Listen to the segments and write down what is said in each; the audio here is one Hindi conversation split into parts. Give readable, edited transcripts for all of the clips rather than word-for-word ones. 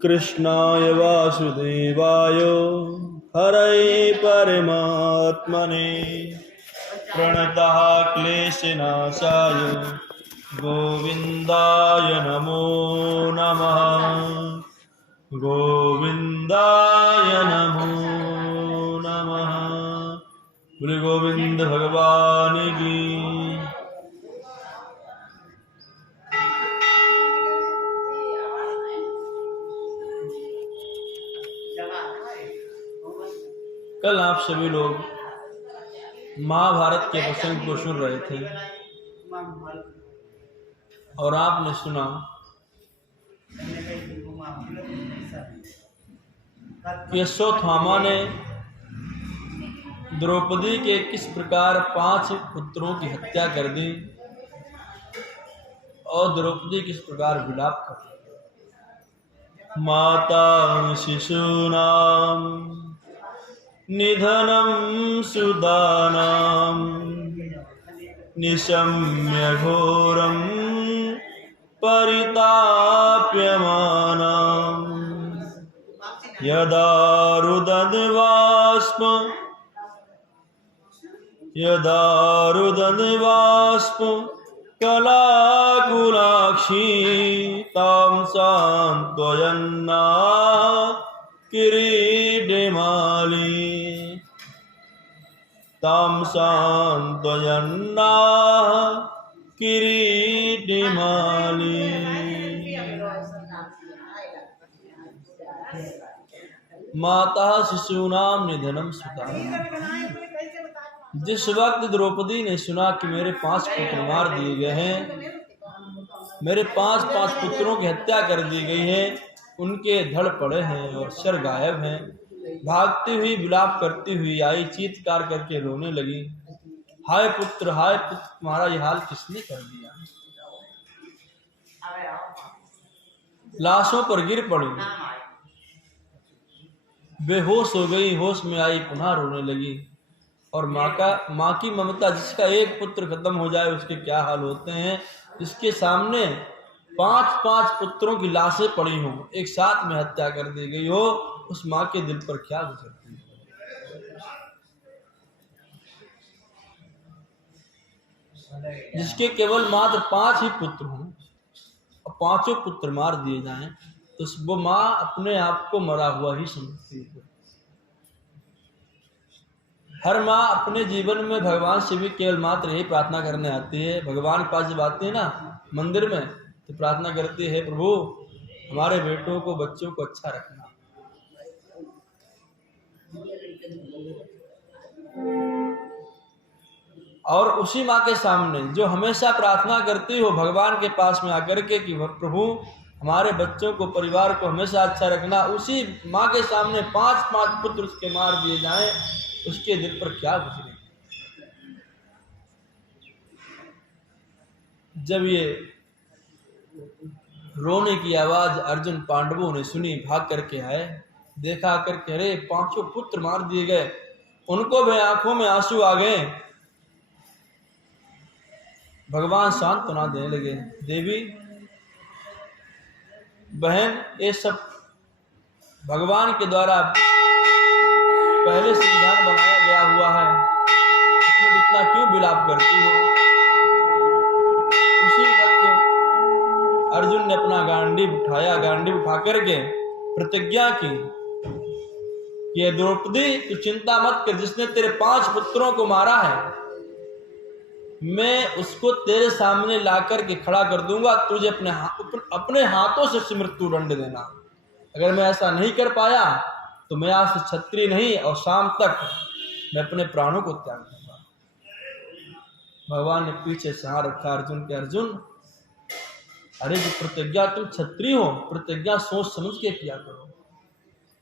कृष्णाय वासुदेवाय हरये परमात्मने प्रणतः क्लेशनाशाय गोविन्दाय नमो नमः। गोविन्दाय नमो नमः। बोले गोविंद भगवान की। कल आप सभी लोग महाभारत के प्रसंग को सुन रहे थे और आपने सुना कि अश्वत्थामा ने द्रौपदी के किस प्रकार 5 पुत्रों की हत्या कर दी और द्रौपदी किस प्रकार विलाप कर दी। माता शिशूनां निधनं सुदानां निशम्य घोरं परिताप्यमानां यदा रुदन्वास्म कलाकुलाक्षी तां सान्त्वयन्ना किरीटिमाली तां सान्त्वयन्ना किरीटिमाली। माता शिशूनां निधनं सुतानां। जिस वक्त द्रौपदी ने सुना कि मेरे 5 पुत्र मार दिए गए हैं, मेरे 5 पुत्रों की हत्या कर दी गई है, उनके धड़ पड़े हैं और सिर गायब हैं, भागती हुई विलाप करती हुई आई, चीत्कार करके रोने लगी। हाय पुत्र तुम्हारा ये हाल किसने कर दिया। लाशों पर गिर पड़ी, बेहोश हो गई, होश में आई, पुनः रोने लगी। और माँ की ममता, जिसका एक पुत्र खत्म हो जाए उसके क्या हाल होते हैं। जिसके सामने 5 पुत्रों की लाशें पड़ी हों, एक साथ में हत्या कर दी गई हो, उस माँ के दिल पर क्या गुजरती है। जिसके केवल मात्र 5 ही पुत्र हों और 5 पुत्र मार दिए जाएं, तो वो माँ अपने आप को मरा हुआ ही समझती है। हर माँ अपने जीवन में भगवान से भी केवल मात्र यही प्रार्थना करने आती है। भगवान के पास जब आती है ना मंदिर में, तो प्रार्थना करती है, प्रभु हमारे बेटों को, बच्चों को अच्छा रखना। और उसी माँ के सामने जो हमेशा प्रार्थना करती हो भगवान के पास में आकर के कि प्रभु हमारे बच्चों को, परिवार को हमेशा अच्छा रखना, उसी माँ के सामने 5 पुत्र उसके मार दिए जाएं, उसके दिल पर क्या गुजरे। जब ये रोने की आवाज अर्जुन पांडवों ने सुनी, भाग करके आए, देखा करके अरे 5 पुत्र मार दिए गए। उनको भी आंखों में आंसू आ गए। भगवान सांत्वना देने लगे, देवी बहन, ये सब भगवान के द्वारा पहले से विधान बनाया गया हुआ है, इसमें इतना क्यों विलाप करती हो। उसी वक्त अर्जुन ने अपना गांडीव उठाया, गांडीव उठा करके प्रतिज्ञा की कि द्रौपदी तू चिंता मत कर, जिसने तेरे 5 पुत्रों को मारा है मैं उसको तेरे सामने लाकर के खड़ा कर दूंगा, तुझे अपने हाथों से उसे मृत्यु दंड देना। अगर मैं ऐसा नहीं कर पाया तो मैं आज से क्षत्रिय नहीं और शाम तक मैं अपने प्राणों को त्याग दूंगा। भगवान ने पीछे से हाथ रखा अर्जुन के, अर्जुन अरे जो प्रतिज्ञा, तुम क्षत्रिय हो, प्रतिज्ञा सोच समझ के किया करो,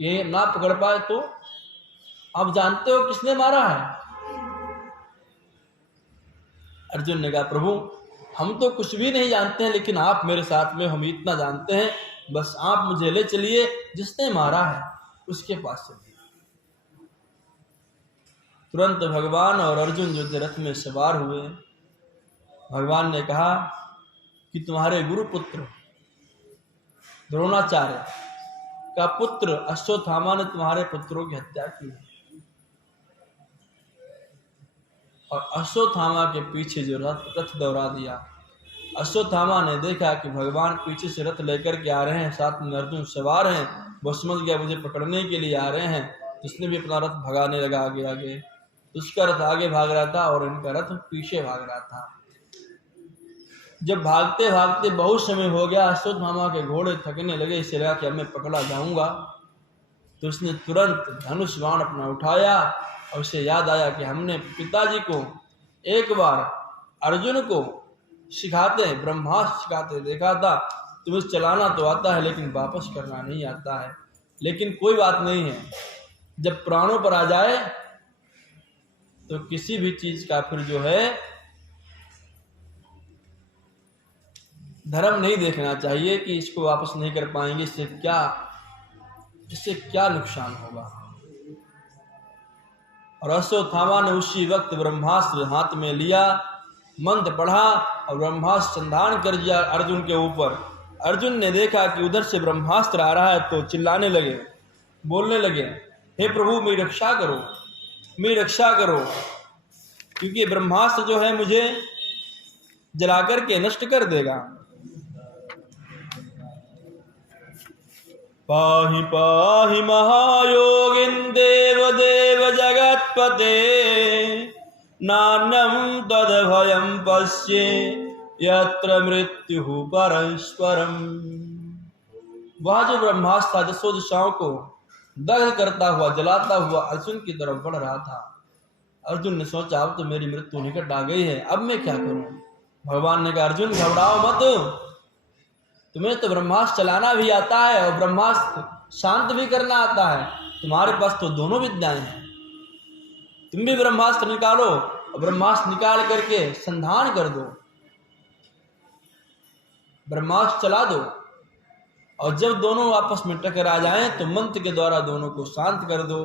ये ना पकड़ पाए तो। आप जानते हो किसने मारा है। अर्जुन ने कहा, प्रभु हम तो कुछ भी नहीं जानते हैं, लेकिन आप मेरे साथ में, हम इतना जानते हैं, बस आप मुझे ले चलिए, जिसने मारा है उसके पास चलिए। तुरंत भगवान और अर्जुन जो रथ में सवार हुए, भगवान ने कहा कि तुम्हारे गुरुपुत्र द्रोणाचार्य का पुत्र अश्वत्थामा ने तुम्हारे पुत्रों की हत्या की। और अश्वत्थामा के पीछे जो रथ दौड़ा दिया। अश्वत्थामा ने देखा कि भगवान पीछे से रथ लेकर के आ रहे हैं, साथ में अर्जुन सवार हैं, वो समझ गया मुझे पकड़ने के लिए आ रहे हैं, तो उसने भी अपना रथ भगाने लगा आगे आगे। उसका रथ आगे भाग रहा था और इनका रथ पीछे भाग रहा था। जब भागते भागते बहुत समय हो गया, अश्वत्थामा के घोड़े थकने लगे, इसे लगा कि अब मैं पकड़ा जाऊंगा, तो उसने तुरंत धनुष बाण अपना उठाया और उसे याद आया कि हमने पिताजी को एक बार अर्जुन को सिखाते, ब्रह्मास्त्र सिखाते देखा था। तुम्हें चलाना तो आता है लेकिन वापस करना नहीं आता है। लेकिन कोई बात नहीं है, जब प्राणों पर आ जाए तो किसी भी चीज का फिर जो है धर्म नहीं देखना चाहिए कि इसको वापस नहीं कर पाएंगे, इससे क्या नुकसान होगा। और अश्वत्थामा ने उसी वक्त ब्रह्मास्त्र हाथ में लिया, मंत्र पढ़ा और ब्रह्मास्त्र संधान कर दिया अर्जुन के ऊपर। अर्जुन ने देखा कि उधर से ब्रह्मास्त्र आ रहा है तो चिल्लाने लगे, बोलने लगे, हे प्रभु मेरी रक्षा करो, मेरी रक्षा करो, क्योंकि ब्रह्मास्त्र जो है मुझे जलाकर के नष्ट कर देगा। पाहि पाहि महायोगिन देव देव जगत्पते, नान्यं तद्भयं पश्ये यत्र मृत्युः परस्परम्। वह जो ब्रह्मास्त्र दसों दिशाओं को दग्ध करता हुआ, जलाता हुआ अर्जुन की तरफ बढ़ रहा था। अर्जुन ने सोचा अब तो मेरी मृत्यु निकट आ गई है, अब मैं क्या करूं। भगवान ने कहा अर्जुन घबराओ मत, तुम्हें तो ब्रह्मास्त्र चलाना भी आता है और ब्रह्मास्त्र शांत भी करना आता है, तुम्हारे पास तो दोनों विद्याएं हैं। तुम भी ब्रह्मास्त्र निकालो और ब्रह्मास्त्र निकाल करके संधान कर दो, ब्रह्मास्त्र चला दो, और जब दोनों आपस में टकरा जाएं तो मंत्र के द्वारा दोनों को शांत कर दो।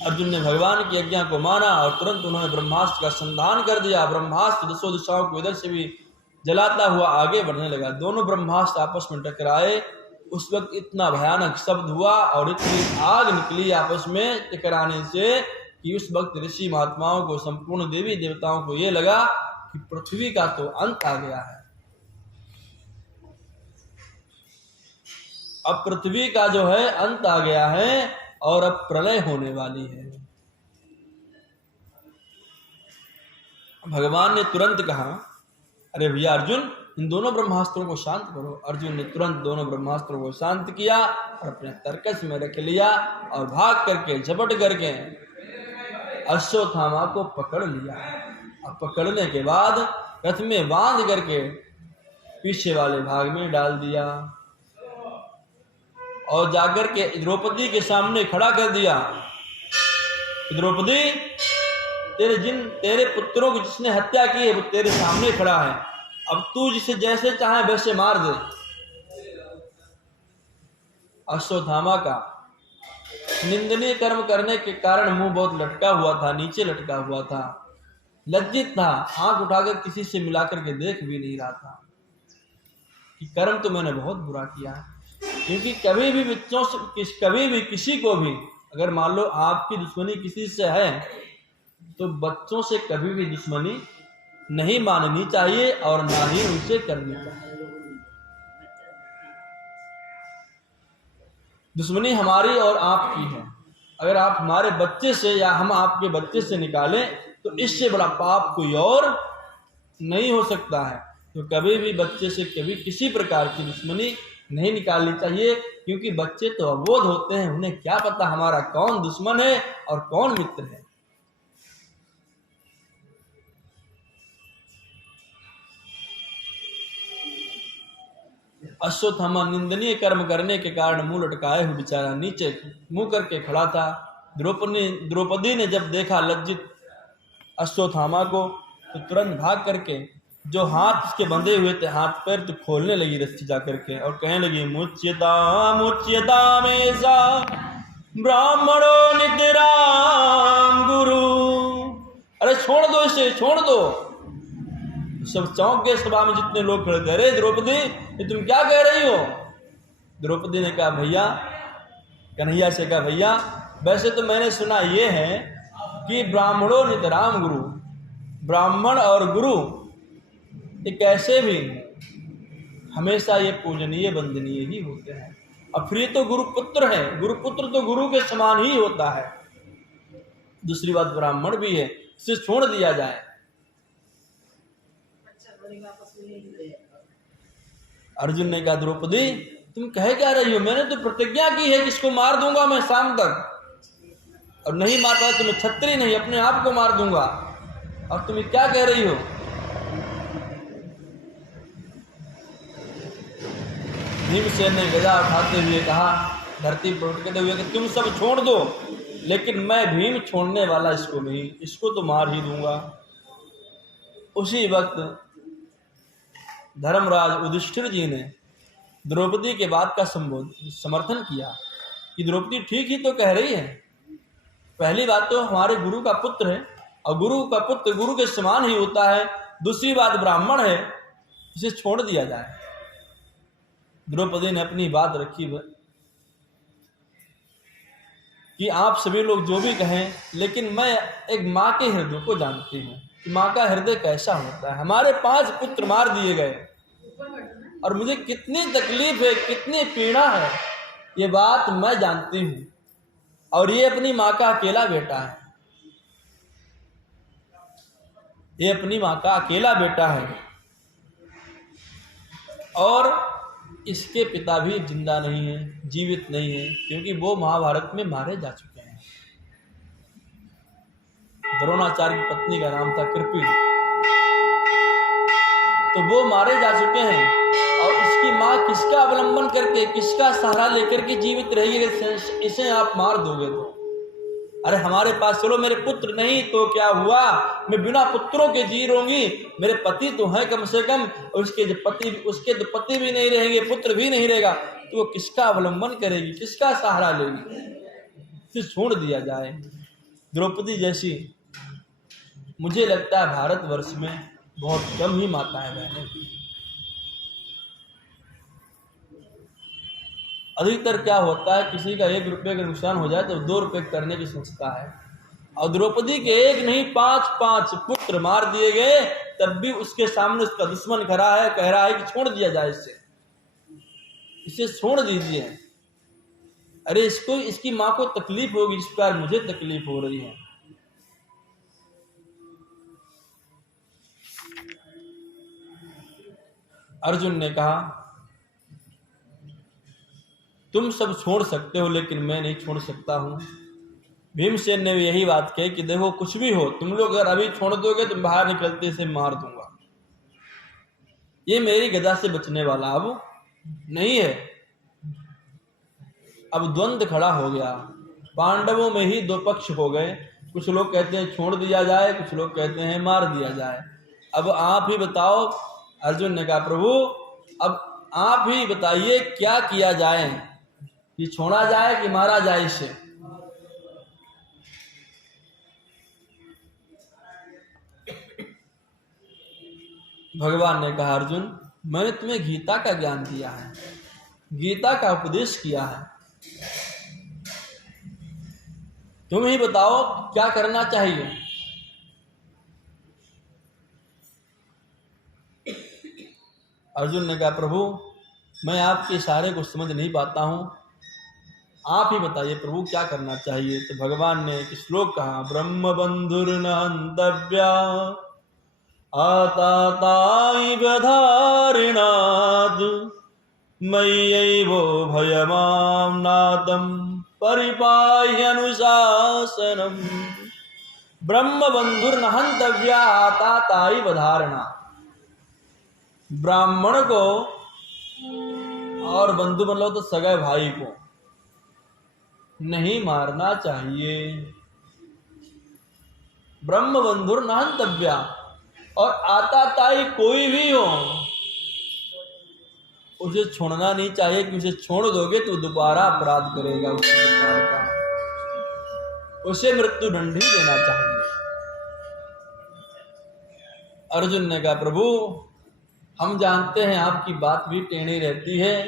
अर्जुन ने भगवान की आज्ञा को माना और तुरंत उन्होंने ब्रह्मास्त्र का संधान कर दिया। ब्रह्मास्त्र दसों दिशाओं को इधर से भी जलाता हुआ आगे बढ़ने लगा। दोनों ब्रह्मास्त्र आपस में टकराए, उस वक्त इतना भयानक शब्द हुआ और इतनी आग निकली आपस में टकराने से कि उस वक्त ऋषि महात्माओं को, संपूर्ण देवी देवताओं को ये लगा कि पृथ्वी का तो अंत आ गया है, अब पृथ्वी का जो है अंत आ गया है और अब प्रलय होने वाली है। भगवान ने तुरंत कहा अरे भैया अर्जुन, इन दोनों ब्रह्मास्त्रों को शांत करो। अर्जुन ने तुरंत दोनों ब्रह्मास्त्रों को शांत किया और अपने तरकश में रख लिया और भाग करके झपट करके अश्वत्थामा को पकड़ लिया। अब पकड़ने के बाद रथ में बांध करके पीछे वाले भाग में डाल दिया और जाकर के द्रौपदी के सामने खड़ा कर दिया। द्रौपदी, तेरे पुत्रों की जिसने हत्या की है वो तेरे सामने खड़ा है, अब तू जिसे जैसे चाहे वैसे मार दे। अश्वत्थामा का निंदनीय कर्म करने के कारण मुंह बहुत लटका हुआ था, नीचे लटका हुआ था, लज्जित था, आंख उठाकर किसी से मिलाकर के देख भी नहीं रहा था कि कर्म तो मैंने बहुत बुरा किया है। क्योंकि कभी भी बच्चों से, कभी भी किसी को भी अगर मान लो आपकी दुश्मनी किसी से है तो बच्चों से कभी भी दुश्मनी नहीं माननी चाहिए और ना ही उनसे करनी चाहिए। दुश्मनी हमारी और आपकी है। अगर आप हमारे बच्चे से या हम आपके बच्चे से निकालें तो इससे बड़ा पाप कोई और नहीं हो सकता है। तो कभी भी बच्चे से कभी किसी प्रकार की दुश्मनी नहीं निकालनी चाहिए, क्योंकि बच्चे तो अबोध होते हैं, उन्हें क्या पता हमारा कौन दुश्मन है और कौन मित्र है। अश्वत्थामा निंदनीय कर्म करने के कारण मुंह लटकाए हुए बेचारा नीचे मुंह करके खड़ा था। द्रौपदी ने जब देखा लज्जित अश्वत्थामा को तो तुरंत भाग करके जो हाथ उसके बंधे हुए थे हाथ पैर तो खोलने लगी रस्सी जा करके और कहने लगी मुच्यता मेसा ब्राह्मणो नितराम गुरु। अरे छोड़ दो इसे, छोड़ दो, सब चौंक गए, सभा में जितने लोग खड़े थे। अरे द्रौपदी, ये तुम क्या कह रही हो? द्रौपदी ने कहा भैया, कन्हैया से कहा भैया, वैसे तो मैंने सुना ये है कि ब्राह्मणों नितराम गुरु, ब्राह्मण और गुरु ये कैसे भी हमेशा ये पूजनीय वंदनीय ही होते हैं। और फिर ये तो गुरुपुत्र है, गुरुपुत्र तो गुरु के समान ही होता है। दूसरी बात ब्राह्मण भी है, इसे छोड़ दिया जाए। अर्जुन ने कहा द्रौपदी तुम कह क्या रही हो? मैंने तो प्रतिज्ञा की है कि इसको मार दूंगा मैं शाम तक, और नहीं मार पाया तो मैं छत्री नहीं अपने आप को मार दूंगा, और तुम क्या कह रही हो? भीमसेन ने गदा उठाते हुए कहा, धरती पर उठते हुए कि तुम सब छोड़ दो, लेकिन मैं भीम छोड़ने वाला इसको नहीं, इसको तो मार ही दूंगा। उसी वक्त धर्मराज युधिष्ठिर जी ने द्रौपदी के बात का समर्थन किया कि द्रौपदी ठीक ही तो कह रही है। पहली बात तो हमारे गुरु का पुत्र है, और गुरु का पुत्र गुरु के समान ही होता है। दूसरी बात ब्राह्मण है, इसे छोड़ दिया जाए। द्रौपदी ने अपनी बात रखी कि आप सभी लोग जो भी कहें, लेकिन मैं एक माँ के हृदय को जानती हूँ कि माँ का हृदय कैसा होता है। हमारे 5 पुत्र मार दिए गए और मुझे कितनी तकलीफ है, कितनी पीड़ा है, ये बात मैं जानती हूँ। और ये अपनी माँ का अकेला बेटा है, ये अपनी माँ का अकेला बेटा है, और इसके पिता भी जिंदा नहीं है, जीवित नहीं है, क्योंकि वो महाभारत में मारे जा चुके हैं। द्रोणाचार्य की पत्नी का नाम था कृपि, तो वो मारे जा चुके हैं, और इसकी माँ किसका अवलंबन करके, किसका सहारा लेकर के जीवित रही है? इसे आप मार दोगे तो? अरे हमारे पास चलो मेरे पुत्र नहीं तो क्या हुआ, मैं बिना पुत्रों के जी रहूंगी, मेरे पति तो हैं कम से कम, और उसके तो पति भी नहीं रहेंगे, पुत्र भी नहीं रहेगा, तो वो किसका अवलंबन करेगी, किसका सहारा लेगी? इसे छोड़ दिया जाए। द्रौपदी जैसी मुझे लगता है भारतवर्ष में बहुत कम ही माताएं बहनें भी। अधिकतर क्या होता है, किसी का 1 रुपये का नुकसान हो जाए तो 2 रुपये करने की सोचता है, और द्रौपदी के 1 नहीं 5 पुत्र मार दिए गए, तब भी उसके सामने उसका दुश्मन खड़ा है, कह रहा है कि छोड़ दिया जाए, इसे छोड़ दीजिए। अरे इसको, इसकी माँ को तकलीफ होगी जिस प्रकार मुझे तकलीफ हो रही है। अर्जुन ने कहा तुम सब छोड़ सकते हो, लेकिन मैं नहीं छोड़ सकता हूं। भीमसेन ने भी यही बात कही कि देखो कुछ भी हो, तुम लोग अगर अभी छोड़ दोगे तो बाहर निकलते से मार दूंगा, ये मेरी गदा से बचने वाला अब नहीं है। अब द्वंद्व खड़ा हो गया, पांडवों में ही 2 पक्ष हो गए, कुछ लोग कहते हैं छोड़ दिया जाए, कुछ लोग कहते हैं मार दिया जाए। अब आप ही बताओ। अर्जुन ने कहा प्रभु अब आप ही बताइए क्या किया जाए, कि छोड़ा जाए कि मारा जाए इसे? भगवान ने कहा अर्जुन मैंने तुम्हें गीता का ज्ञान दिया है, गीता का उपदेश किया है, तुम ही बताओ क्या करना चाहिए। अर्जुन ने कहा प्रभु मैं आपके इशारे को समझ नहीं पाता हूं, आप ही बताइए प्रभु क्या करना चाहिए। तो भगवान ने एक श्लोक कहा, ब्रह्म बंधुर्न हन्तव्या आताताइव धारिणाद मय्यैवो भयमाम्नादं परिपाह्यनुशासनम्। ब्रह्म बंधुर्न हन्तव्या आताताइव धारणा, ब्राह्मण को और बंधु मतलब तो सगे भाई को नहीं मारना चाहिए। ब्रह्म बंधुर न हन्तव्या, और आताताई कोई भी हो उसे छोड़ना नहीं चाहिए, कि उसे छोड़ दोगे तो दोबारा अपराध करेगा, उसे मृत्यु दंड ही देना चाहिए। अर्जुन ने कहा प्रभु हम जानते हैं आपकी बात भी टेढ़ी रहती है,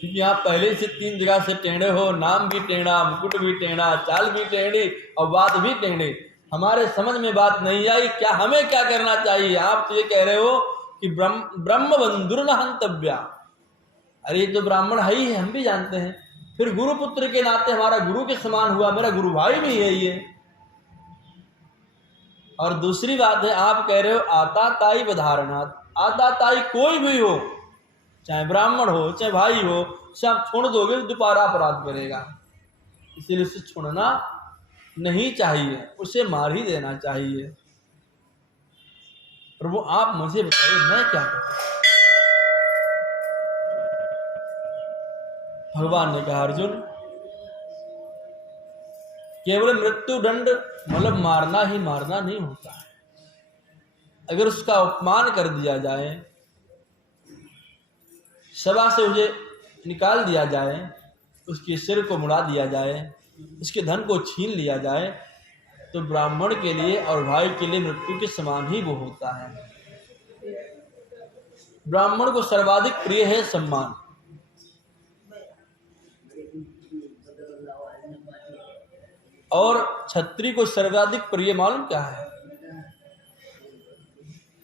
क्योंकि आप पहले से 3 जगह से टेढ़े हो, नाम भी टेढ़ा, मुकुट भी टेढ़ा, चाल भी टेढ़ी और बात भी टेढ़ी। हमारे समझ में बात नहीं आई, क्या हमें क्या करना चाहिए? आप तो ये कह रहे हो कि ब्रह्म बंधुर न हंतव्या। अरे ये तो ब्राह्मण है ही है, हम भी जानते हैं, फिर गुरु पुत्र के नाते हमारा गुरु के समान हुआ, मेरा गुरु भाई भी है ये। और दूसरी बात है, आप कह रहे हो आता ताई बधारनाथ। आता ताई कोई भी हो, चाहे ब्राह्मण हो चाहे भाई हो, उसे आप छोड़ दोगे दोबारा अपराध करेगा, इसीलिए उसे छोड़ना नहीं चाहिए, उसे मार ही देना चाहिए। प्रभु आप मुझे बताइए मैं क्या करूं? भगवान ने कहा अर्जुन केवल मृत्यु दंड मतलब मारना ही मारना नहीं होता है, अगर उसका अपमान कर दिया जाए, सभा से उसे निकाल दिया जाए, उसके सिर को मुड़ा दिया जाए, उसके धन को छीन लिया जाए, तो ब्राह्मण के लिए और भाई के लिए मृत्यु के समान ही वो होता है। ब्राह्मण को सर्वाधिक प्रिय है सम्मान, और क्षत्रिय को सर्वाधिक प्रिय मालूम क्या है?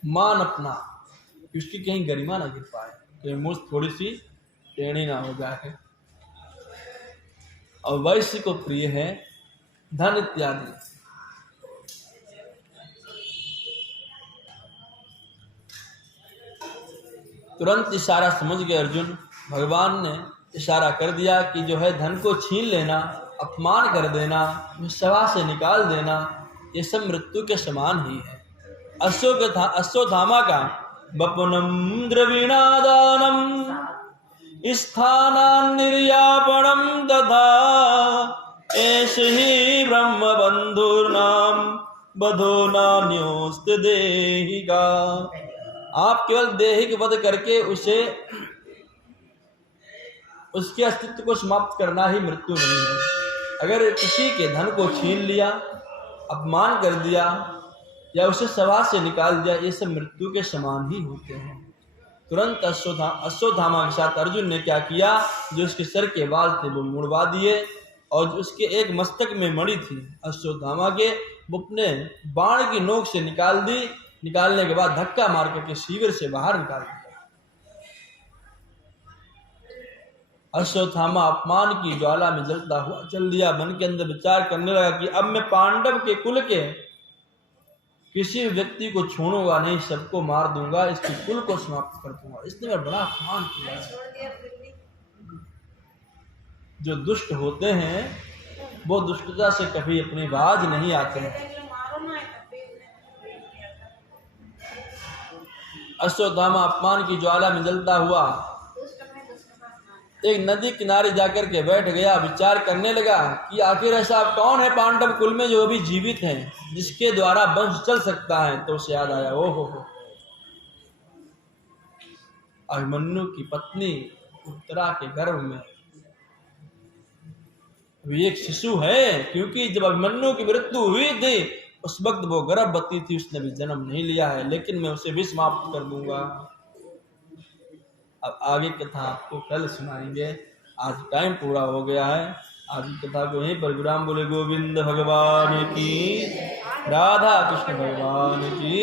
मान अपना, उसकी कहीं गरिमा ना गिर पाए, कहीं मुझ थोड़ी सी टेढ़ी ना हो जाए। और वैश्य को प्रिय है धन इत्यादि। तुरंत इशारा समझ गए अर्जुन, भगवान ने इशारा कर दिया कि जो है धन को छीन लेना, अपमान कर देना, सभा से निकाल देना, ये सब मृत्यु के समान ही है। अश्वत्थामा का वपुनम द्रविणादानम स्थानान् निर्यापणम तथा ऐसे ही ब्रह्म बंधुर्नाम बधो नान्योस्त देहिका। आप केवल देहिक वध करके उसके अस्तित्व को समाप्त करना ही मृत्यु नहीं है। अगर किसी के धन को छीन लिया, अपमान कर दिया या उसे सभा से निकाल दिया, ये सब मृत्यु के समान ही होते हैं। तुरंत अश्वत्थामा के साथ अर्जुन ने क्या किया, जो उसके सर के बाल थे वो मुड़वा दिए, और उसके एक मस्तक में मणि थी अश्वत्थामा के, वो अपने बाण की नोक से निकाल दी। निकालने के बाद धक्का मार करके शिविर से बाहर निकाल दिया। अश्वत्थामा अपमान की ज्वाला में जलता हुआ चल दिया। मन के अंदर विचार करने लगा कि अब मैं पांडव के कुल के किसी व्यक्ति को छोड़ूंगा नहीं, सबको मार दूंगा, इसके कुल को समाप्त कर दूंगा। इसने मैं बड़ा अपमान किया है। जो दुष्ट होते हैं वो दुष्टता से कभी अपनी बाज नहीं आते हैं। अश्वत्थामा अपमान की ज्वाला में जलता हुआ एक नदी किनारे जाकर के बैठ गया। विचार करने लगा कि आखिर ऐसा कौन है पांडव कुल में जो अभी जीवित है, जिसके द्वारा वंश चल सकता है। तो उसे याद आया, ओहो अभिमन्यु की पत्नी उत्तरा के गर्भ में अभी एक शिशु है, क्योंकि जब अभिमन्यु की मृत्यु हुई थी उस वक्त वो गर्भवती थी, उसने भी जन्म नहीं लिया है, लेकिन मैं उसे भी समाप्त कर दूंगा। अब आगे कथा आपको कल सुनाएंगे। आज टाइम पूरा हो गया है। आज की कथा को यहीं पर विराम। बोले गोविंद भगवान की, राधा कृष्ण भगवान की।